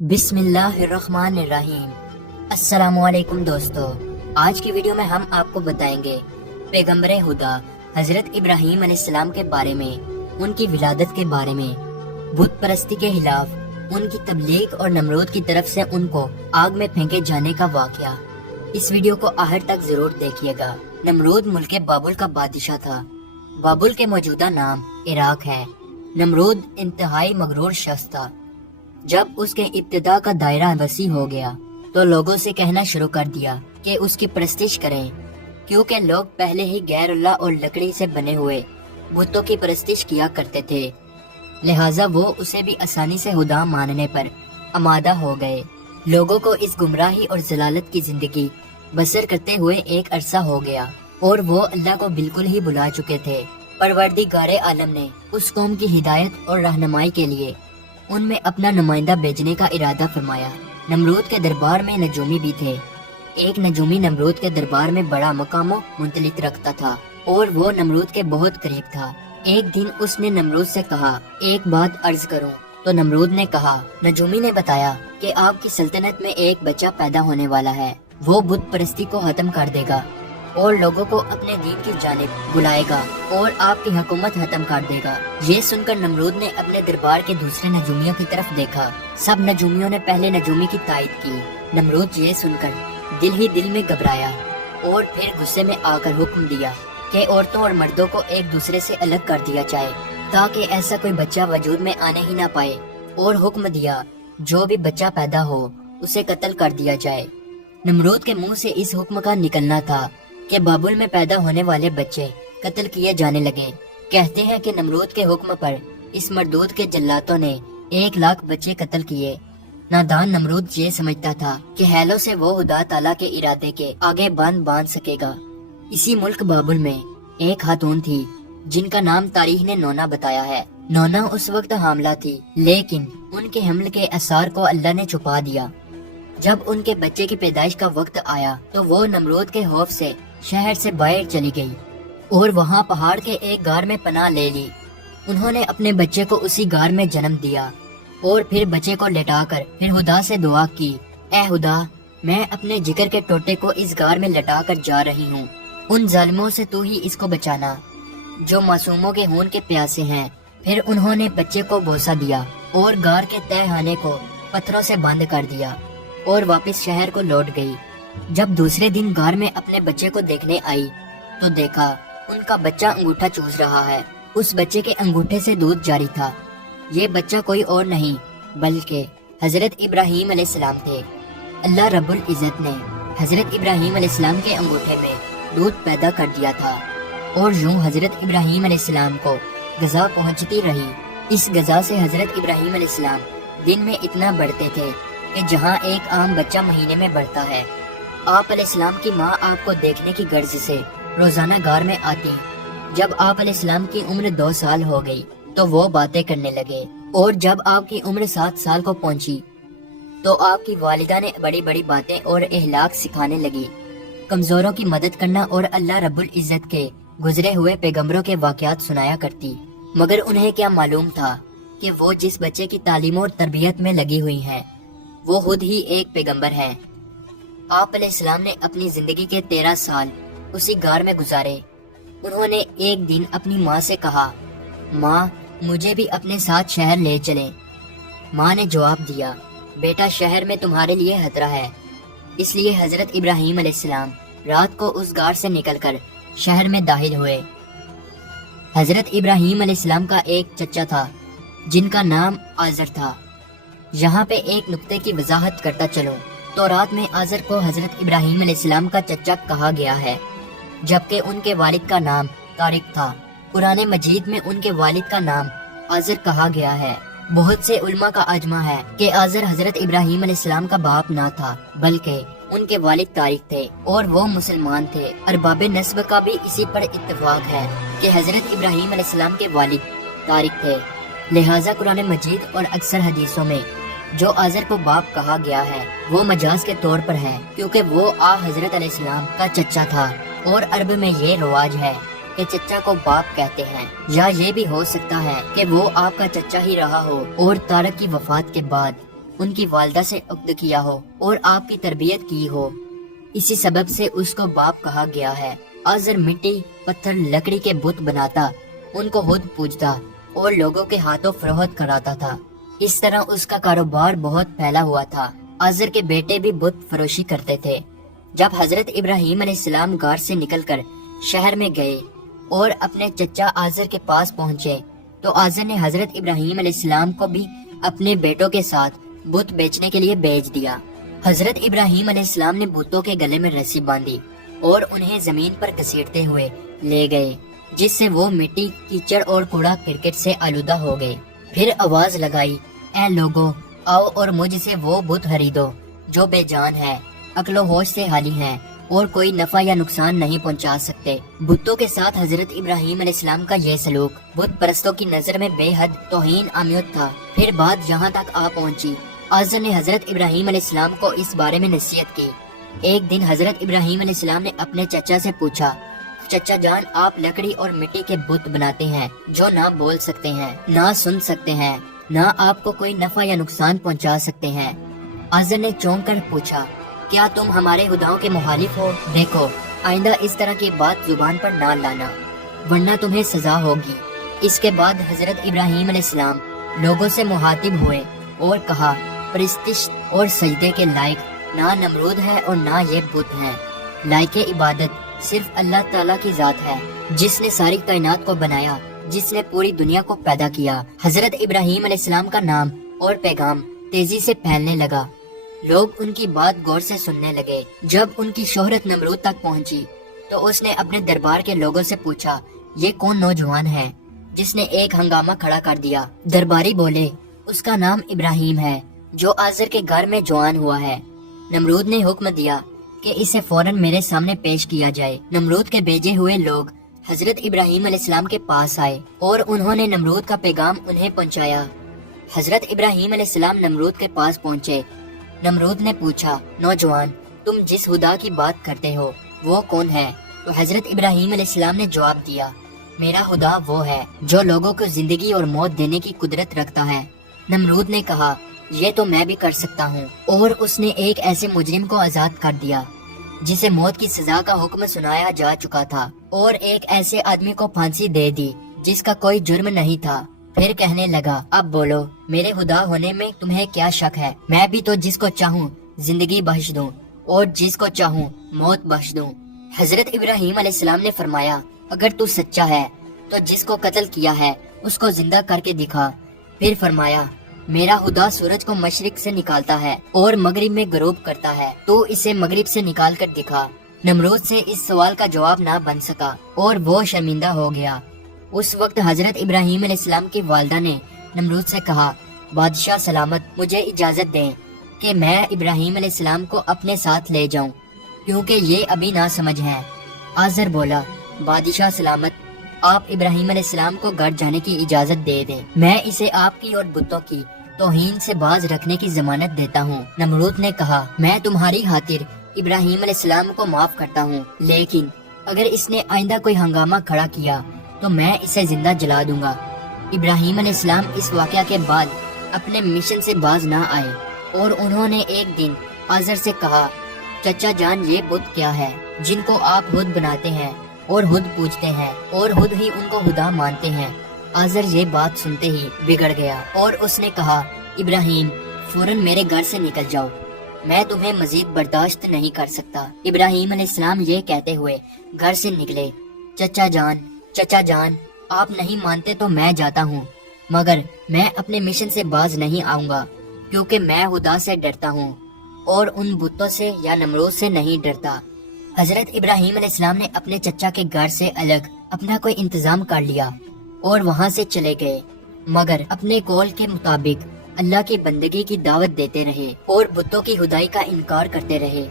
बिस्मिल्लाहिर्रहमानिर्रहीम। अस्सलामु अलैकुम दोस्तों, आज की वीडियो में हम आपको बताएंगे पैगंबर खुदा हजरत इब्राहीम अलैहिस्सलाम के बारे में, उनकी विलादत के बारे में, बुत परस्ती के खिलाफ उनकी तबलीग और नमरूद की तरफ से उनको आग में फेंके जाने का वाकया। इस वीडियो को आखिर तक जरूर देखिएगा। नमरूद मुल्क बाबुल का बादशाह था। बाबुल के मौजूदा नाम इराक है। नमरूद इंतहाई मगरूर शख्स था। जब उसके इब्तिदा का दायरा वसी हो गया तो लोगों से कहना शुरू कर दिया कि उसकी परस्तिश करें, क्योंकि लोग पहले ही गैरुल्लाह और लकड़ी से बने हुए बुतों की परस्तिश किया करते थे। लिहाजा वो उसे भी आसानी से खुदा मानने पर आमादा हो गए। लोगों को इस गुमराही और जलालत की जिंदगी बसर करते हुए एक अरसा हो गया और वो अल्लाह को बिल्कुल ही भुला चुके थे। परवरदिगारे आलम ने उस कौम की हिदायत और रहनुमाई के लिए उनमें अपना नुमाइंदा भेजने का इरादा फरमाया। नमरूद के दरबार में नजूमी भी थे। एक नजूमी नमरूद के दरबार में बड़ा मकाम मुंतलिक रखता था और वो नमरूद के बहुत करीब था। एक दिन उसने नमरूद से कहा, एक बात अर्ज करूं। तो नमरूद ने कहा। नजूमी ने बताया कि आपकी सल्तनत में एक बच्चा पैदा होने वाला है। वो बुत परस्ती को खत्म कर देगा और लोगों को अपने दीन की जानिब बुलाएगा और आपकी हुकूमत खत्म कर देगा। ये सुनकर नमरूद ने अपने दरबार के दूसरे नजूमियों की तरफ देखा। सब नजूमियों ने पहले नजूमी की तायद की। नमरूद ये सुनकर दिल ही दिल में घबराया और फिर गुस्से में आकर हुक्म दिया कि औरतों और मर्दों को एक दूसरे से अलग कर दिया जाए ताकि ऐसा कोई बच्चा वजूद में आने ही ना पाए, और हुक्म दिया जो भी बच्चा पैदा हो उसे कत्ल कर दिया जाए। नमरूद के मुंह से इस हुक्म का निकलना था कि बाबुल में पैदा होने वाले बच्चे कत्ल किए जाने लगे। कहते हैं कि नमरूद के हुक्म पर इस मरदूद के जल्लातों ने 1,00,000 बच्चे कत्ल किए। नादान नमरूद ये समझता था कि हैलों से वो खुदा ताला के इरादे के आगे बांध सकेगा। इसी मुल्क बाबुल में एक खातून थी जिनका नाम तारीख ने नोना बताया है। नोना उस वक्त हामला थी, लेकिन उनके हमल के असर को अल्लाह ने छुपा दिया। जब उनके बच्चे की पैदाइश का वक्त आया तो वो नमरूद के खौफ से शहर से बाहर चली गई और वहाँ पहाड़ के एक गार में पनाह ले ली। उन्होंने अपने बच्चे को उसी गार में जन्म दिया और फिर बच्चे को लेटाकर फिर खुदा से दुआ की, ऐ खुदा, मैं अपने जिगर के टोटे को इस गार में लटा कर जा रही हूँ। उन जालिमों से तू ही इसको बचाना जो मासूमों के खून के प्यासे हैं। फिर उन्होंने बच्चे को बोसा दिया और गार के तहखाने को पत्थरों से बंद कर दिया और वापस शहर को लौट गई। जब दूसरे दिन गार में अपने बच्चे को देखने आई तो देखा उनका बच्चा अंगूठा चूस रहा है। उस बच्चे के अंगूठे से दूध जारी था। ये बच्चा कोई और नहीं बल्कि हजरत इब्राहीम अलैहिस्सलाम थे। अल्लाह रब्बुल इज्जत ने हजरत इब्राहीम अलैहिस्सलाम के अंगूठे में दूध पैदा कर दिया था और यूं हजरत इब्राहीम अलैहिस्सलाम को गज़ा पहुंचती रही। इस गज़ा से हजरत इब्राहीम अलैहिस्सलाम दिन में इतना बढ़ते थे कि जहाँ एक आम बच्चा महीने में बढ़ता है। आप अलैहिस्सलाम की माँ आपको देखने की गर्ज से रोजाना गार में आती। जब आप अलैहिस्सलाम की उम्र 2 साल हो गई तो वो बातें करने लगे, और जब आपकी उम्र 7 साल को पहुंची तो आपकी वालिदा ने बड़ी बड़ी बातें और इहलाक सिखाने लगी। कमजोरों की मदद करना और अल्लाह रब्बुल इज्जत के गुजरे हुए पैगंबरों के वाकयात सुनाया करती। मगर उन्हें क्या मालूम था कि वो जिस बच्चे की तालीम और तरबियत में लगी हुई हैं वो खुद ही एक पैगंबर है। आप अलैहिस्सलाम ने अपनी जिंदगी के 13 साल उसी गार में गुजारे। उन्होंने एक दिन अपनी माँ से कहा, माँ, मुझे भी अपने साथ शहर ले चलें। माँ ने जवाब दिया, बेटा, शहर में तुम्हारे लिए खतरा है। इसलिए हजरत इब्राहीम अलैहिस्सलाम रात को उस गार से निकलकर शहर में दाखिल हुए। हजरत इब्राहीम अलैहिस्सलाम का एक चचा था जिनका नाम आजर था। यहाँ पे एक नुक्ते की वजाहत करता चलो तो रात में आजर को हजरत इब्राहीम अलैहिस्सलाम का चचा कहा गया है, जबकि उनके वालिद का नाम तारिक था। कुरान मजीद में उनके वालिद का नाम आजर कहा गया है। बहुत से उल्मा का अजमा है कि आजर हजरत इब्राहीम अलैहिस्सलाम का बाप ना था बल्कि उनके वालिद तारिक थे और वो मुसलमान थे। अरबाब नस्ब का भी इसी पर इत्तेफाक है कि हजरत इब्राहीम अलैहिस्सलाम के वालिद तारिक थे। लिहाजा कुरान मजीद और अक्सर हदीसों में जो आजर को बाप कहा गया है वो मजाज के तौर पर है, क्योंकि वो हजरत अलैहिस्सलाम का चचा था और अरब में ये रिवाज है कि चचा को बाप कहते हैं। या ये भी हो सकता है कि वो आपका चचा ही रहा हो और तारक की वफात के बाद ان کی والدہ سے عقد کیا ہو اور آپ کی تربیت کی ہو، اسی سبب سے اس کو باپ کہا گیا ہے۔ آزر مٹی، پتھر، لکڑی کے بت بناتا، ان کو خود پوجتا اور لوگوں کے ہاتھوں فروخت کراتا تھا۔ اس طرح اس کا کاروبار بہت پھیلا ہوا تھا۔ آزر کے بیٹے بھی بت فروشی کرتے تھے۔ جب حضرت ابراہیم علیہ السلام غار سے نکل کر شہر میں گئے اور اپنے چچا آزر کے پاس پہنچے تو آزر نے حضرت ابراہیم علیہ السلام کو بھی اپنے بیٹوں کے ساتھ بت بیچنے کے لیے بھیج دیا۔ حضرت ابراہیم علیہ السلام نے بتوں کے گلے میں رسی باندھی اور انہیں زمین پر گھسیٹتے ہوئے لے گئے، جس سے وہ مٹی، کیچڑ اور کوڑا کرکٹ سے آلودہ ہو گئے۔ پھر آواز لگائی، اے لوگوں، آؤ اور مجھ سے وہ بت خریدو جو بے جان ہے، عقل و ہوش سے خالی ہیں اور کوئی نفع یا نقصان نہیں پہنچا سکتے۔ بتوں کے ساتھ حضرت ابراہیم علیہ السلام کا یہ سلوک بت پرستوں کی نظر میں بے حد توہین آمیز تھا۔ پھر بات یہاں تک آ پہنچی، آزر نے حضرت ابراہیم علیہ السلام کو اس بارے میں نصیحت کی۔ ایک دن حضرت ابراہیم علیہ السلام نے اپنے چچا سے پوچھا، چچا جان، آپ لکڑی اور مٹی کے بت بناتے ہیں جو نہ بول سکتے ہیں، نہ سن سکتے ہیں، نہ آپ کو کوئی نفع یا نقصان پہنچا سکتے ہیں۔ آزر نے چونک کر پوچھا، کیا تم ہمارے خداؤں کے مخالف ہو؟ دیکھو، آئندہ اس طرح کی بات زبان پر نہ لانا، ورنہ تمہیں سزا ہوگی۔ اس کے بعد حضرت ابراہیم علیہ السلام لوگوں سے مخاطب ہوئے اور کہا، پرستش اور سجدے کے لائق نہ نمرود ہے اور نہ یہ بت ہیں۔ لائق عبادت صرف اللہ تعالیٰ کی ذات ہے، جس نے ساری کائنات کو بنایا، جس نے پوری دنیا کو پیدا کیا۔ حضرت ابراہیم علیہ السلام کا نام اور پیغام تیزی سے پھیلنے لگا۔ لوگ ان کی بات غور سے سننے لگے۔ جب ان کی شہرت نمرود تک پہنچی تو اس نے اپنے دربار کے لوگوں سے پوچھا، یہ کون نوجوان ہے جس نے ایک ہنگامہ کھڑا کر دیا؟ درباری بولے، اس کا نام ابراہیم ہے جو آزر کے گھر میں جوان ہوا ہے۔ نمرود نے حکم دیا کہ اسے فوراً میرے سامنے پیش کیا جائے۔ نمرود کے بھیجے ہوئے لوگ حضرت ابراہیم علیہ السلام کے پاس آئے اور انہوں نے نمرود کا پیغام انہیں پہنچایا۔ حضرت ابراہیم علیہ السلام نمرود کے پاس پہنچے۔ نمرود نے پوچھا، نوجوان، تم جس خدا کی بات کرتے ہو وہ کون ہے؟ تو حضرت ابراہیم علیہ السلام نے جواب دیا، میرا خدا وہ ہے جو لوگوں کو زندگی اور موت دینے کی قدرت رکھتا ہے۔ نمرود نے کہا، یہ تو میں بھی کر سکتا ہوں، اور اس نے ایک ایسے مجرم کو آزاد کر دیا جسے موت کی سزا کا حکم سنایا جا چکا تھا، اور ایک ایسے آدمی کو پھانسی دے دی جس کا کوئی جرم نہیں تھا۔ پھر کہنے لگا، اب بولو، میرے خدا ہونے میں تمہیں کیا شک ہے؟ میں بھی تو جس کو چاہوں زندگی بخش دوں اور جس کو چاہوں موت بخش دوں۔ حضرت ابراہیم علیہ السلام نے فرمایا، اگر تو سچا ہے تو جس کو قتل کیا ہے اس کو زندہ کر کے دکھا۔ پھر فرمایا، میرا خدا سورج کو مشرق سے نکالتا ہے اور مغرب میں غروب کرتا ہے، تو اسے مغرب سے نکال کر دکھا۔ نمرود سے اس سوال کا جواب نہ بن سکا اور وہ شرمندہ ہو گیا۔ اس وقت حضرت ابراہیم علیہ السلام کی والدہ نے نمرود سے کہا، بادشاہ سلامت، مجھے اجازت دیں کہ میں ابراہیم علیہ السلام کو اپنے ساتھ لے جاؤں، کیونکہ یہ ابھی نہ سمجھ ہیں۔ آزر بولا، بادشاہ سلامت، آپ ابراہیم علیہ السلام کو گھر جانے کی اجازت دے دیں، میں اسے آپ کی اور بتوں کی توہین سے باز رکھنے کی ضمانت دیتا ہوں۔ نمرود نے کہا، میں تمہاری خاطر ابراہیم علیہ السلام کو معاف کرتا ہوں، لیکن اگر اس نے آئندہ کوئی ہنگامہ کھڑا کیا تو میں اسے زندہ جلا دوں گا۔ ابراہیم علیہ السلام اس واقعہ کے بعد اپنے مشن سے باز نہ آئے، اور انہوں نے ایک دن آزر سے کہا، چچا جان، یہ بت کیا ہے جن کو آپ خود بناتے ہیں اور خود پوجتے ہیں اور خود ہی ان کو خدا مانتے ہیں؟ آزر یہ بات سنتے ہی بگڑ گیا اور اس نے کہا، ابراہیم، فوراً میرے گھر سے نکل جاؤ، میں تمہیں مزید برداشت نہیں کر سکتا۔ ابراہیم علیہ السلام یہ کہتے ہوئے گھر سے نکلے۔ چچا جان، آپ نہیں مانتے تو میں جاتا ہوں، مگر میں اپنے مشن سے باز نہیں آؤں گا، کیونکہ میں خدا سے ڈرتا ہوں اور ان بتوں سے یا نمرود سے نہیں ڈرتا۔ حضرت ابراہیم علیہ السلام نے اپنے چچا کے گھر سے الگ اپنا کوئی انتظام کر لیا اور وہاں سے چلے گئے، مگر اپنے قول کے مطابق اللہ کی بندگی کی دعوت دیتے رہے اور بتوں کی خدائی کا انکار کرتے رہے۔